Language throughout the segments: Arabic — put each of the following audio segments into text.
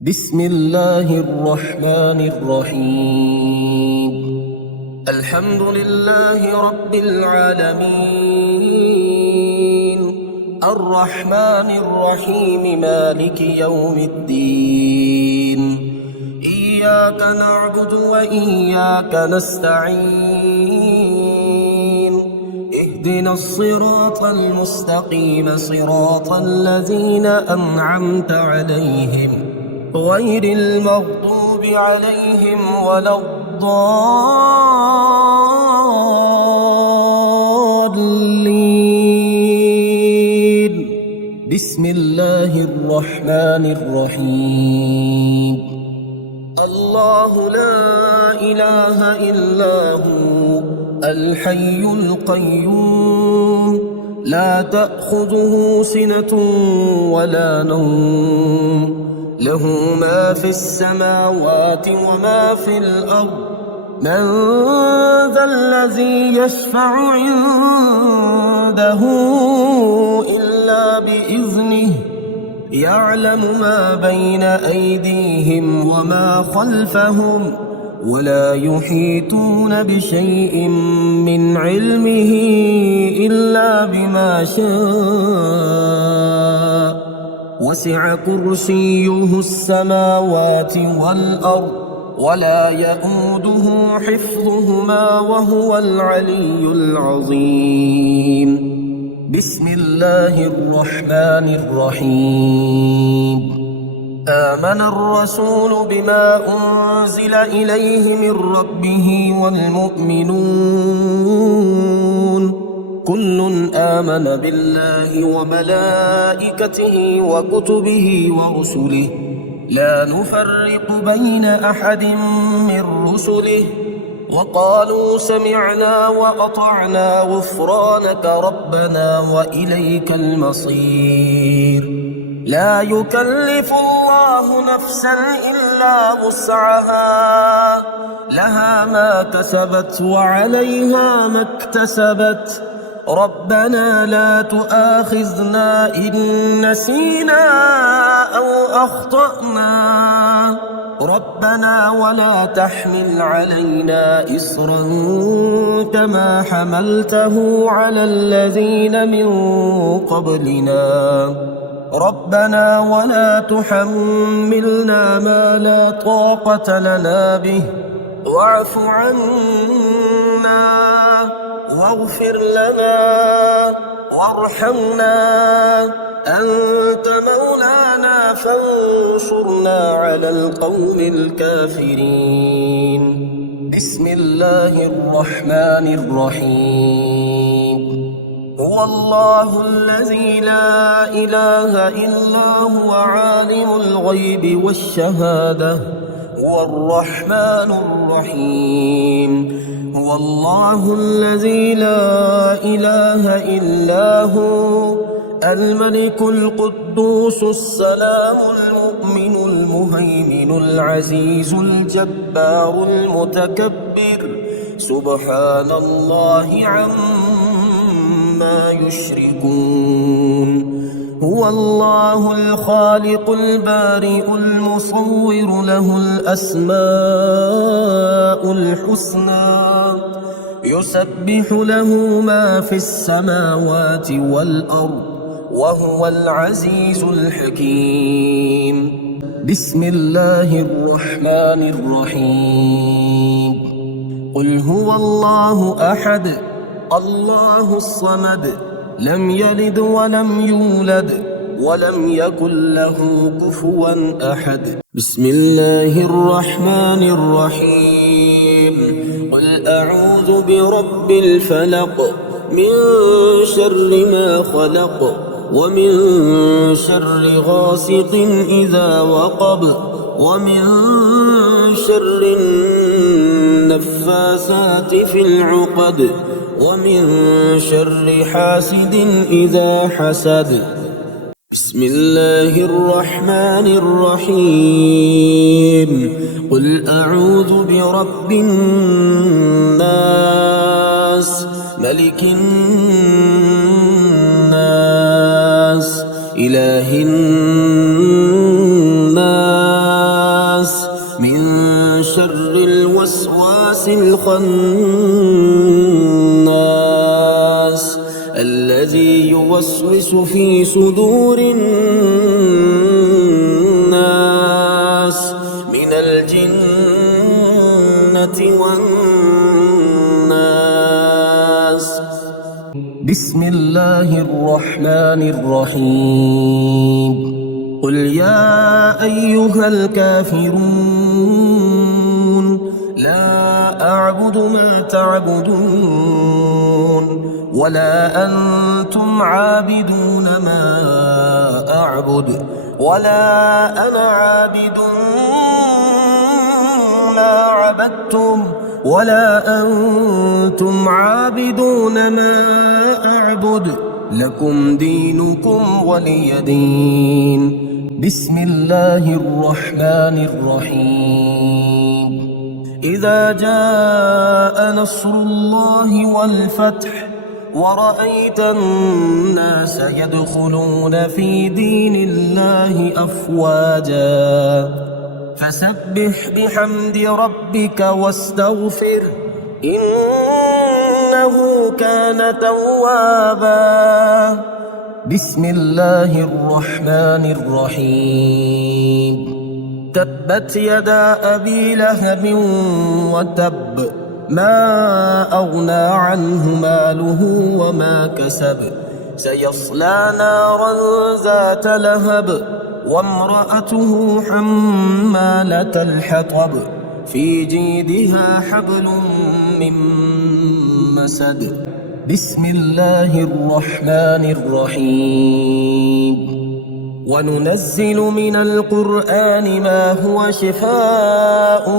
بسم الله الرحمن الرحيم. الحمد لله رب العالمين، الرحمن الرحيم، مالك يوم الدين. إياك نعبد وإياك نستعين، اهدنا الصراط المستقيم، صراط الذين أنعمت عليهم غير المغضوب عليهم ولا الضالين. بسم الله الرحمن الرحيم. الله لا إله إلا هو الحي القيوم، لا تأخذه سنة ولا نوم، له ما في السماوات وما في الأرض. من ذا الذي يشفع عنده إلا بإذنه، يعلم ما بين أيديهم وما خلفهم، ولا يحيطون بشيء من علمه إلا بما شاء. وسع كرسيه السماوات والأرض، ولا يئوده حفظهما، وهو العلي العظيم. بسم الله الرحمن الرحيم. آمن الرسول بما أنزل إليه من ربه والمؤمنون، كل آمن بالله وملائكته وكتبه ورسله، لا نفرق بين أحد من رسله، وقالوا سمعنا وأطعنا غفرانك ربنا وإليك المصير. لا يكلف الله نفسا إلا وسعها، لها ما كسبت وعليها ما اكتسبت. ربنا لا تؤاخذنا إن نسينا أو أخطأنا، ربنا ولا تحمل علينا إصرا كما حملته على الذين من قبلنا، ربنا ولا تحملنا ما لا طاقة لنا به، واعف عنا واغفر لنا وارحمنا، أنت مولانا فانصرنا على القوم الكافرين. بسم الله الرحمن الرحيم. هو الله الذي لا إله إلا هو عالم الغيب والشهادة، هو الرحمن الرحيم. هو الله الذي لا إله إلا هو الملك القدوس السلام المؤمن المهيمن العزيز الجبار المتكبر، سبحان الله عما يشركون. هو الله الخالق البارئ المصور، له الأسماء الحسنى، يسبح له ما في السماوات والأرض، وهو العزيز الحكيم. بسم الله الرحمن الرحيم. قل هو الله أحد، الله الصمد، لم يلد ولم يولد ولم يكن له كفوا أحد. بسم الله الرحمن الرحيم. قل أعوذ برب الفلق، من شر ما خلق، ومن شر غاسق إذا وقب، ومن شر النفاثات في العقد، ومن شر حاسد إذا حسد. بسم الله الرحمن الرحيم. قل أعوذ برب الناس، ملك الناس، إله الناس، شر الوسواس الخناس الذي يوسوس في صدور الناس من الجنة والناس. بسم الله الرحمن الرحيم. قل يا أيها الكافرون لا أعبد ما تعبدون ولا أنتم عابدون ما أعبد ولا أنا عابد ما عبدتم ولا أنتم عابدون ما أعبد لكم دينكم ولي دين. بسم الله الرحمن الرحيم. إذا جاء نصر الله والفتح ورأيت الناس يدخلون في دين الله أفواجا فسبح بحمد ربك واستغفر إنه كان توابا. بسم الله الرحمن الرحيم. تبت يدا أبي لهب وتب ما أغنى عنه ماله وما كسب سيصلى نارا ذات لهب وامرأته حمالة الحطب في جيدها حبل من مسد. بسم الله الرحمن الرحيم. وننزل من القرآن ما هو شفاء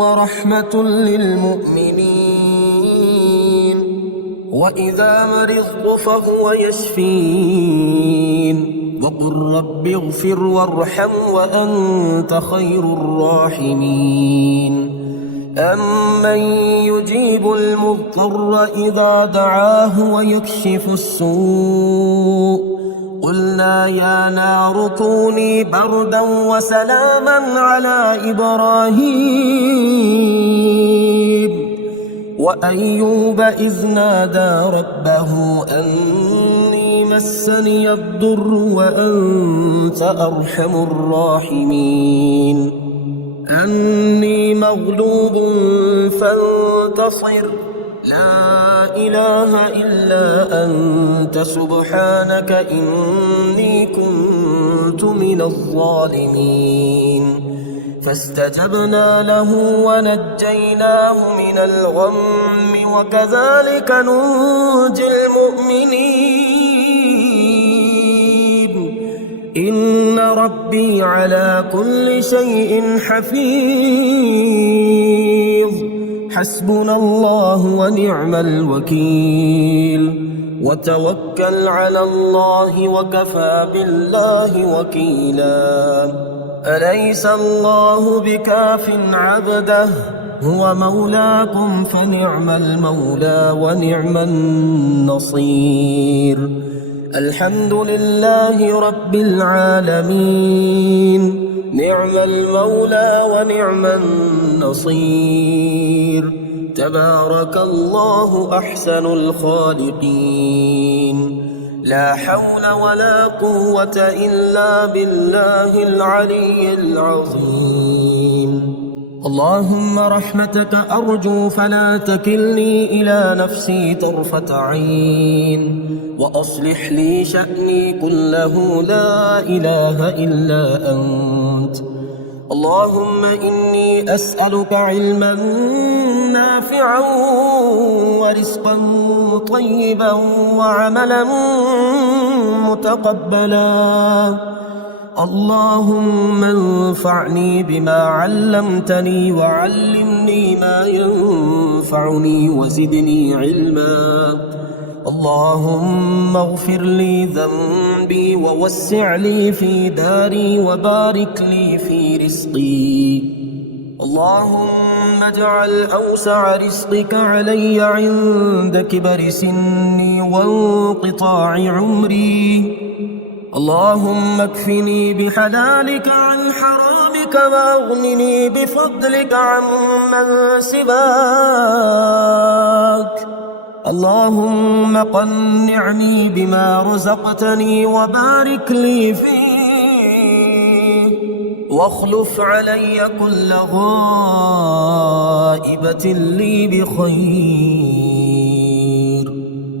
ورحمة للمؤمنين وإذا مرضت فهو يشفين وقل رب اغفر وارحم وأنت خير الراحمين. أمن يجيب المضطر إذا دعاه ويكشف السوء قلنا يا نار كوني بردا وسلاما على إبراهيم وأيوب إذ نادى ربه أني مسني الضر وأنت أرحم الراحمين. أني مغلوب فانتصر لا إله إلا أنت سبحانك إني كنت من الظالمين. فاستجبنا له ونجيناه من الغم وكذلك ننجي المؤمنين. إن ربي على كل شيء حفيظ. حسبنا الله ونعم الوكيل. وتوكل على الله وكفى بالله وكيلا. أليس الله بكاف عبده هو مولاكم فنعم المولى ونعم النصير. الحمد لله رب العالمين. نعم المولى ونعم النصير. تبارك الله أحسن الخالقين. لا حول ولا قوة إلا بالله العلي العظيم. اللهم رحمتك أرجو فلا تكلني إلى نفسي طرفة عين وأصلح لي شأني كله لا إله إلا أنت. اللهم إني أسألك علما نافعا ورزقا طيبا وعملا متقبلا. اللهم انفعني بما علمتني وعلمني ما ينفعني وزدني علما. اللهم اغفر لي ذنبي ووسع لي في داري وبارك لي في رزقي. اللهم اجعل أوسع رزقك علي عند كبر سني وانقطاع عمري. اللهم اكفني بحلالك عن حرامك بكرمك وأغنني بفضلك عمن سواك. اللهم قنعني بما رزقتني وبارك لي فيه، واخلف علي كل غائبة لي بخير.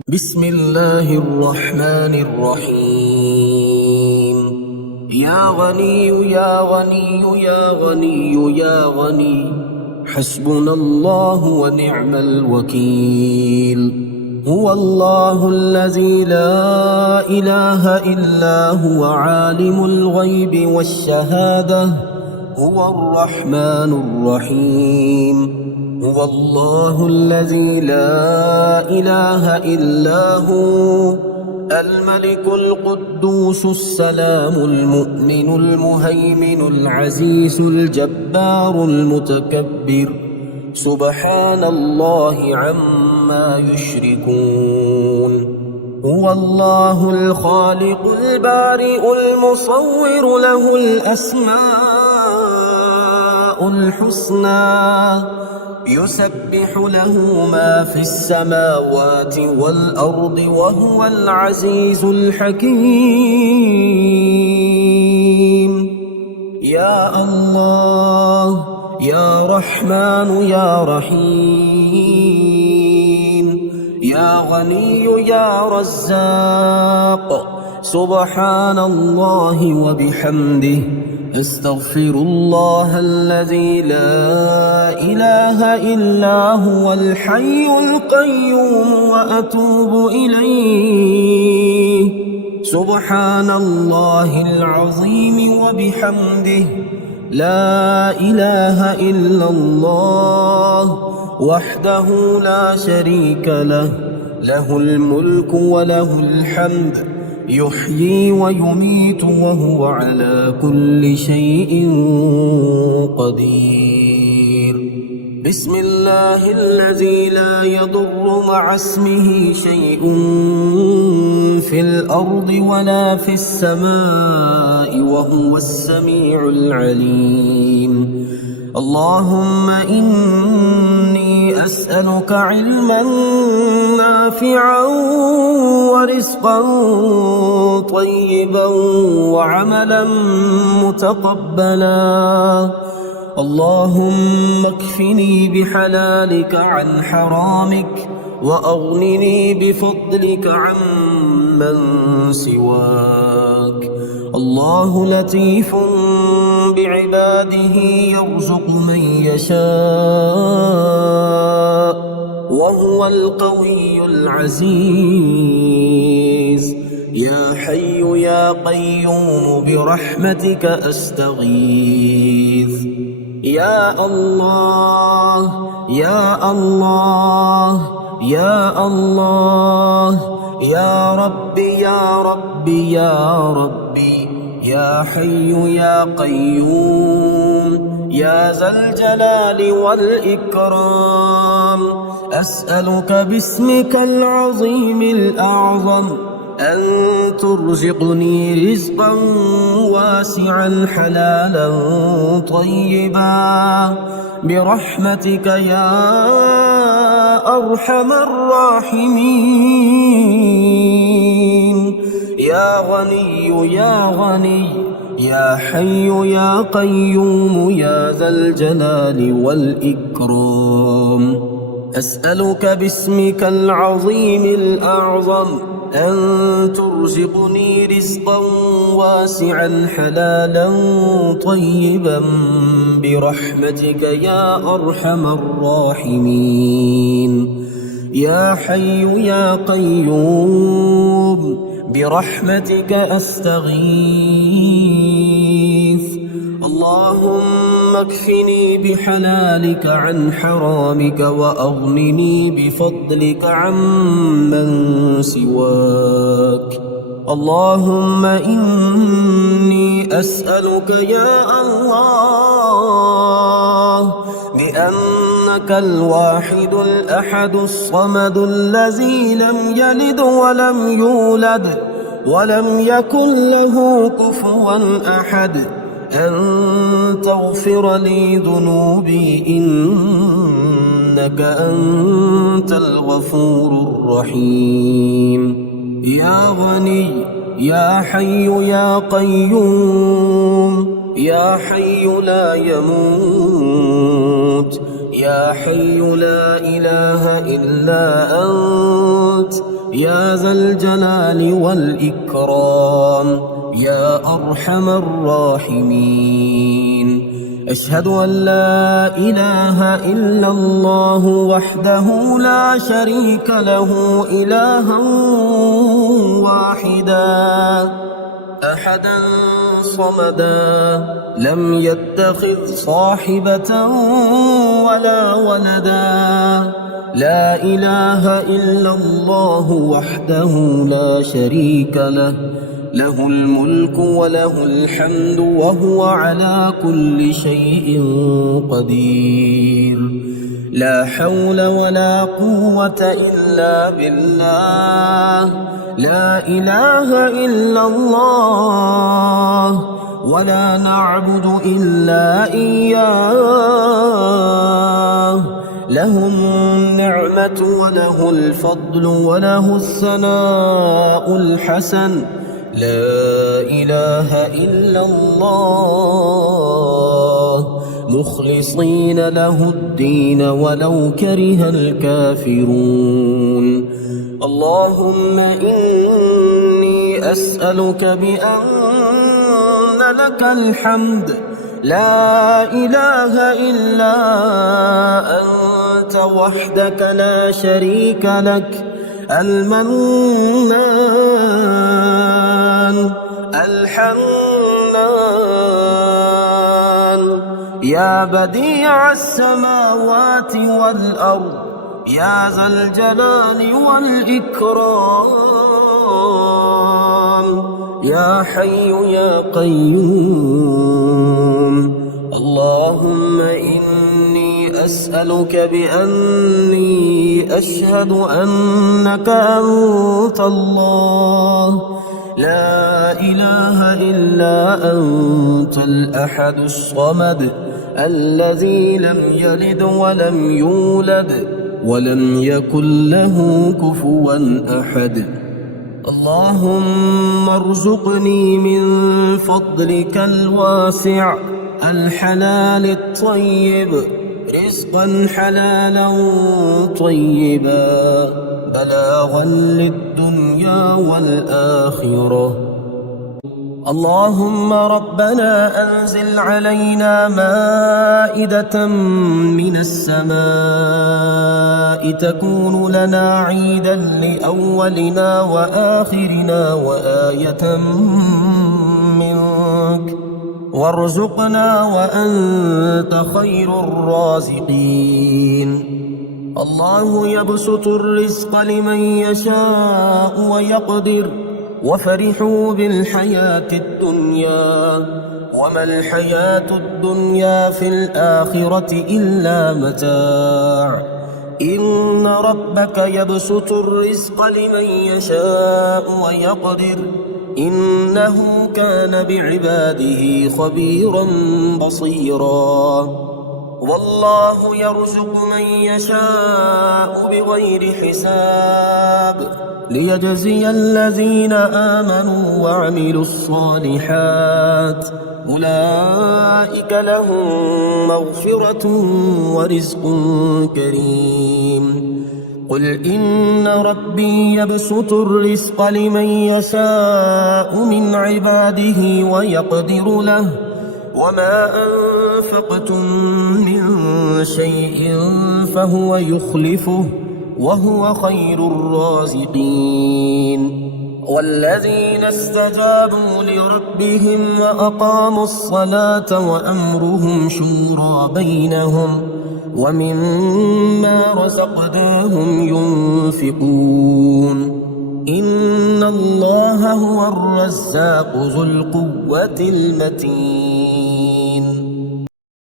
بسم الله الرحمن الرحيم. يا غني يا غني يا غني يا غني، حسبنا الله ونعم الوكيل. هو الله الذي لا إله إلا هو عالم الغيب والشهادة، هو الرحمن الرحيم. هو الله الذي لا إله إلا هو الملك القدوس السلام المؤمن المهيمن العزيز الجبار المتكبر، سبحان الله عما يشركون. هو الله الخالق البارئ المصور، له الأسماء الحسنى، يسبح له ما في السماوات والأرض، وهو العزيز الحكيم. يا الله يا رحمن يا رحيم، يا غني يا رزاق، سبحان الله وبحمده، أستغفر الله الذي لا إله إلا هو الحي القيوم وأتوب إليه. سبحان الله العظيم وبحمده، لا إله إلا الله وحده لا شريك له، له الملك وله الحمد، يحيي ويميت وهو على كل شيء قدير. بسم الله الذي لا يضر مع اسمه شيء في الأرض ولا في السماء، وهو السميع العليم. اللهم إني أسألك علما نافعا ورزقا طيبا وعملا متقبلا. اللهم اكفني بحلالك عن حرامك، وأغنني بفضلك عمن سواك. الله لطيف بعباده يرزق من يشاء، وهو القوي العزيز. يا حي يا قيوم برحمتك أستغيث. يا الله يا الله يا الله، يا ربي يا ربي يا ربي، يا حي يا قيوم يا ذا الجلال والإكرام، أسألك باسمك العظيم الأعظم أن ترزقني رزقا واسعا حلالا طيبا برحمتك يا أرحم الراحمين. يا غني يا غني، يا حي يا قيوم يا ذا الجلال والإكرام، أسألك باسمك العظيم الأعظم أن ترزقني رزقا واسعا حلالا طيبا برحمتك يا أرحم الراحمين. يا حي يا قيوم برحمتك أستغيث. اللهم اكفني بحلالك عن حرامك، وأغنني بفضلك عمن سواك. اللهم إني أسألك يا الله بأنك الواحد الأحد الصمد الذي لم يلد ولم يولد ولم يكن له كفوا أحد، أن تغفر لي ذنوبي إنك أنت الغفور الرحيم. يا غني يا حي يا قيوم، يا حي لا يموت، يا حي لا إله إلا أنت، يا ذا الجلال والإكرام، يا أرحم الراحمين. أشهد أن لا إله إلا الله وحده لا شريك له إلها واحدا أحدا صمدا، لم يتخذ صاحبة ولا ولدا. لا إله إلا الله وحده لا شريك له، له الملك وله الحمد وهو على كل شيء قدير. لا حول ولا قوة إلا بالله. لا إله إلا الله ولا نعبد إلا إياه. له النعمة وله الفضل وله الثناء الحسن. لا إله إلا الله مخلصين له الدين ولو كره الكافرون. اللهم إني أسألك بأن لك الحمد لا إله إلا أنت وحدك لا شريك لك، المنان الحنان، يا بديع السماوات والأرض، يا ذا الجلال والإكرام، يا حي يا قيوم. اللهم إني أسألك بأني أشهد أنك أنت الله، لا إله إلا أنت الأحد الصمد الذي لم يلد ولم يولد ولم يكن له كفوا أحد. اللهم ارزقني من فضلك الواسع الحلال الطيب رزقا حلالا طيبا بلاغا للدنيا والآخرة. اللهم ربنا أنزل علينا مائدة من السماء تكون لنا عيدا لأولنا وآخرنا وآية منك، وارزقنا وأنت خير الرازقين. الله يبسط الرزق لمن يشاء ويقدر، وفرحوا بالحياة الدنيا وما الحياة الدنيا في الآخرة إلا متاع. إن ربك يبسط الرزق لمن يشاء ويقدر، إنه كان بعباده خبيرا بصيرا. والله يرزق من يشاء بغير حساب ليجزي الذين آمنوا وعملوا الصالحات، أولئك لهم مغفرة ورزق كريم. قل إن ربي يبسط الرزق لمن يشاء من عباده ويقدر له، وما أنفقتم من شيء فهو يخلفه وهو خير الرازقين. والذين استجابوا لربهم وأقاموا الصلاة وأمرهم شورى بينهم ومما رزقناهم ينفقون. إن الله هو الرزاق ذو القوة المتين.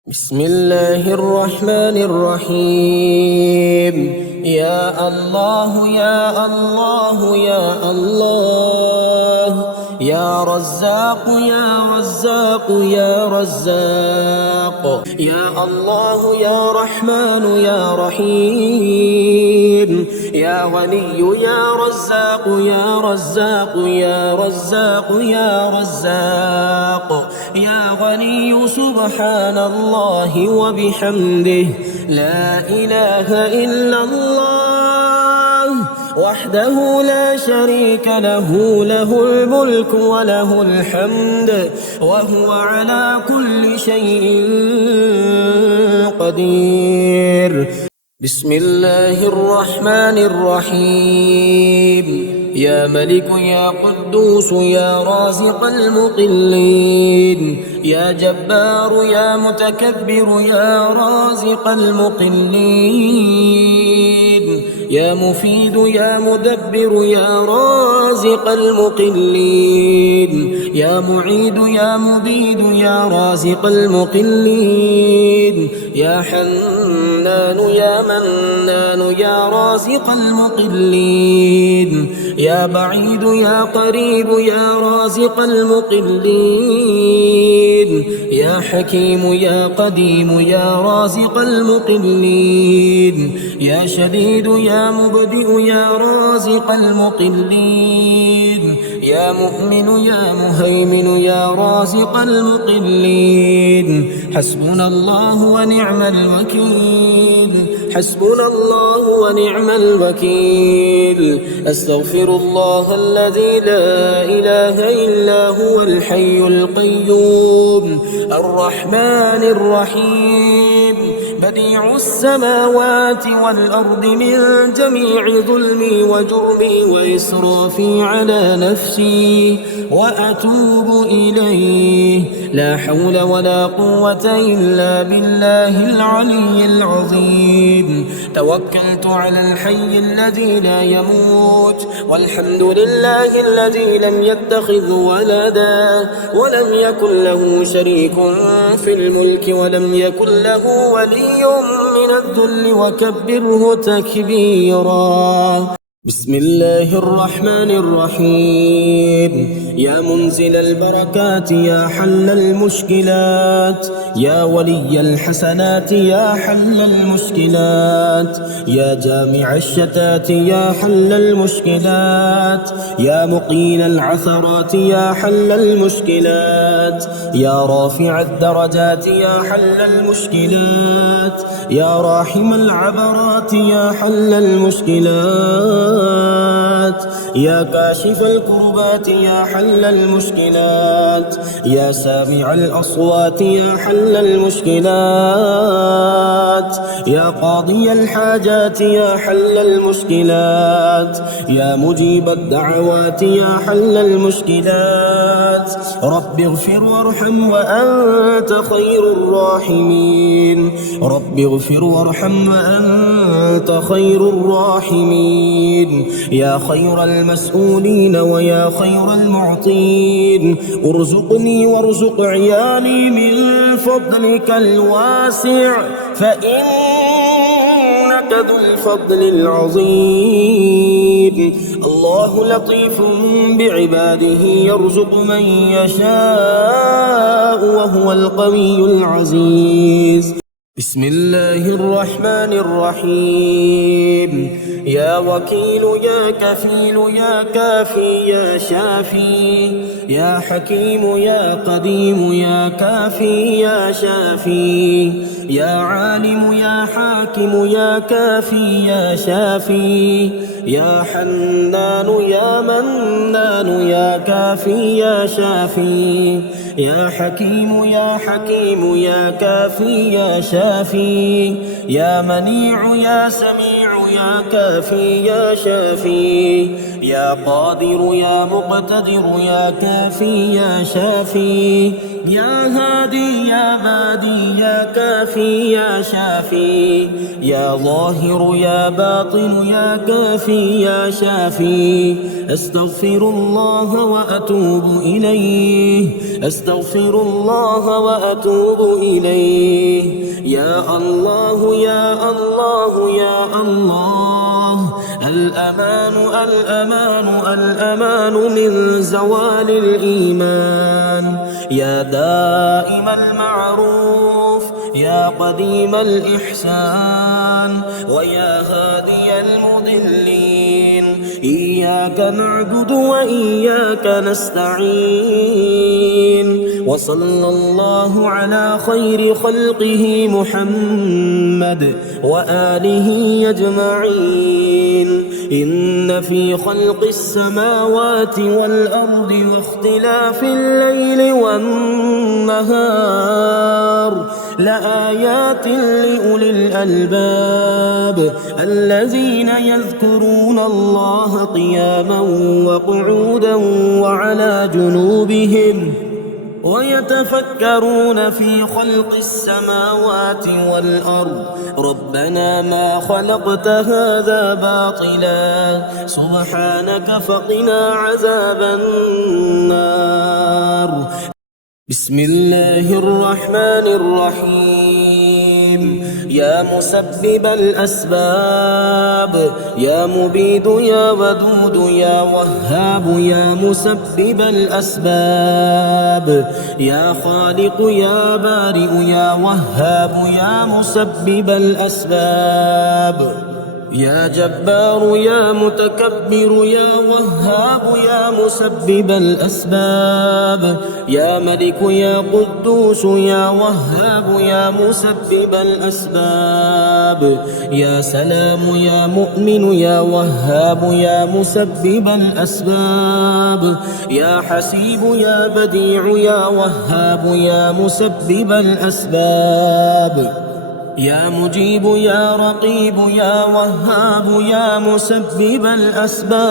بسم الله الرحمن الرحيم. يا الله يا الله يا الله، يا يا رزاق يا رزاق يا رزاق، يا الله يا رحمن يا رحيم، يا غني يا رزاق يا رزاق يا رزاق يا رزاق، يا غني سبحان الله وبحمده، لا إله إلا الله وحده لا شريك له، له الملك وله الحمد وهو على كل شيء قدير. بسم الله الرحمن الرحيم. يا ملك يا قدوس يا رازق المقلين، يا جبار يا متكبر يا رازق المقلين، يا مفيد يا مدبر يا رازق المقلين، يا معيد يا مبيد يا رازق المقلين، يا حنان يا منان يا رازق المقلين، يا بعيد يا قريب يا رازق المقلين، يا حكيم يا قديم يا رازق المقلين، يا شديد يا مبدئ يا رازق المقلين، يا مؤمن يا مهيمن يا رازق المقلين. حسبنا الله ونعم الوكيل، حسبنا الله ونعم الوكيل. أستغفر الله الذي لا إله إلا هو الحي القيوم الرحمن الرحيم، بديع السماوات والأرض، من جميع ظلمي وجرمي وإسرافي على نفسي وأتوب إليه. لا حول ولا قوة إلا بالله العلي العظيم. توكلت على الحي الذي لا يموت، والحمد لله الذي لم يتخذ ولدا ولم يكن له شريك في الملك ولم يكن له ولي من الذل وكبره تكبيرا. بسم الله الرحمن الرحيم. يا منزل البركات يا حل المشكلات، يا ولي الحسنات يا حل المشكلات، يا جامع الشتات يا حل المشكلات، يا مقيل العثرات يا حل المشكلات، يا رافع الدرجات يا حل المشكلات، يا راحم العبرات يا حل المشكلات، يا كاشف الكربات يا حل المشكلات، يا سامع الأصوات يا حل المشكلات، يا قاضي الحاجات يا حل المشكلات، يا مجيب الدعوات يا حل المشكلات. رب اغفر وارحم وأنت خير الراحمين، رب اغفر وارحم وأنت خير الراحمين. يا خير المسؤولين ويا خير المعطين، ارزقني وارزق عيالي من فضلك الواسع، فإنك ذو الفضل العظيم. الله لطيف بعباده يرزق من يشاء وهو القوي العزيز. بسم الله الرحمن الرحيم. يا وكيل يا كفيل يا كافي يا شافي، يا حكيم يا قديم يا كافي يا شافي، يا عالم يا حاكم يا كافي يا شافي، يا حنان يا منان يا كافي يا شافي، يا حكيم يا حكيم يا كافي يا شافي، يا منيع يا سميع يا كافي يا شافي، يا قادر يا مقتدر يا كافي يا شافي، يا هادي يا بادي يا كافي يا شافي، يا ظاهر يا باطن يا كافي يا شافي. أستغفر الله وأتوب إليه، أستغفر الله وأتوب إليه. يا الله يا الله يا الله الأمان الأمان الأمان من زوال الإيمان. يا دائم المعروف يا قديم الإحسان ويا هادي المضلين، إياك نعبد وإياك نستعين. وصلى الله على خير خلقه محمد وآله أجمعين. إن في خلق السماوات والأرض واختلاف الليل والنهار لآيات لأولي الألباب الذين يذكرون الله قياما وقعودا وعلى جنوبهم ويتفكرون في خلق السماوات والأرض ربنا ما خلقت هذا باطلا سبحانك فقنا عذاب النار. بسم الله الرحمن الرحيم. يا مسبب الأسباب يا مبيد يا ودود يا وهاب يا مسبب الأسباب يا خالق يا بارئ يا وهاب يا مسبب الأسباب يا جبار يا متكبر يا وهاب يا مسبب الأسباب يا ملك يا قدوس يا وهاب يا مسبب الأسباب يا سلام يا مؤمن يا وهاب يا مسبب الأسباب يا حسيب يا بديع يا وهاب يا مسبب الأسباب يا مجيب يا رقيب يا وهاب يا مسبب الأسباب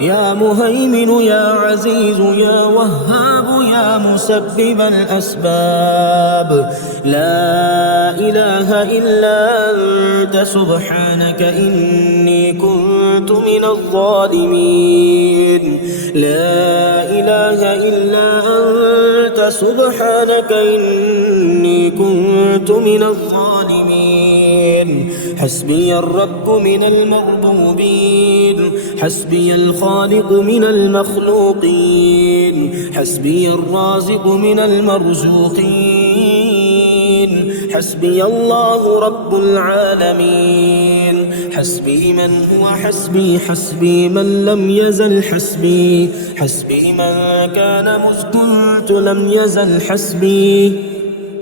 يا مهيمن يا عزيز يا وهاب يا مسبب الأسباب. لا إله إلا أنت سبحانك إني كنت من الظالمين. لا إله إلا أنت سبحانك إني كنت من الظالمين. حسبي الرب من المربوبين حسبي الخالق من المخلوقين حسبي الرازق من المرزوقين حسبي الله رب العالمين. حسبي من هو حسبي حسبي من لم يزل حسبي حسبي من كان مذ كنت لم يزل حسبي.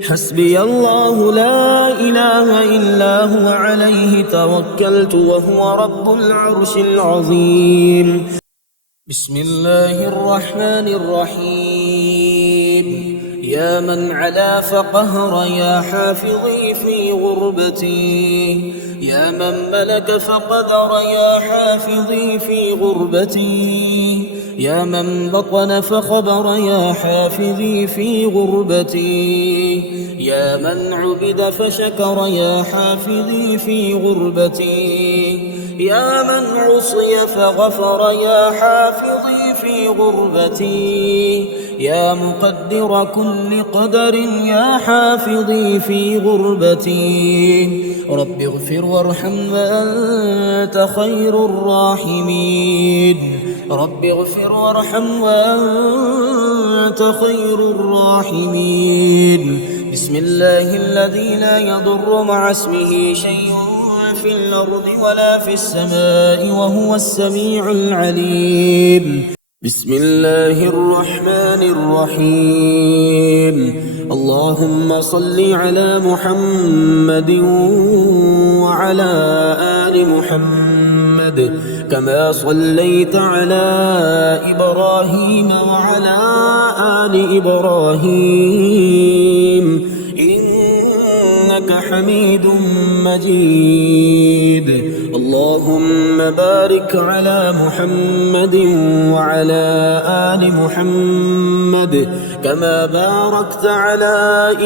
حسبي الله لا إله إلا هو عليه توكلت وهو رب العرش العظيم. بسم الله الرحمن الرحيم. يا من علا فقهر يا حافظي في غربتي يا من ملك فقدر يا حافظي في غربتي يا من بطن فخبر يا حافظي في غربتي يا من عبد فشكر يا حافظي في غربتي يا من عصي فغفر يا حافظي في غربتي يا مقدر كل قدر يا حافظي في غربتي. رب اغفر وارحم وأنت خير الراحمين. رب اغفر وارحم وأنت خير الراحمين. بسم الله الذي لا يضر مع اسمه شيء في الأرض ولا في السماء وهو السميع العليم. بسم الله الرحمن الرحيم. اللهم صل على محمد وعلى آل محمد كما صليت على إبراهيم وعلى آل إبراهيم إنك حميد مجيد. اللهم بارك على محمد وعلى آل محمد كما باركت على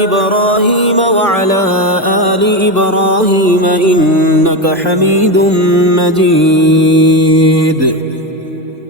إبراهيم وعلى آل إبراهيم إنك حميد مجيد.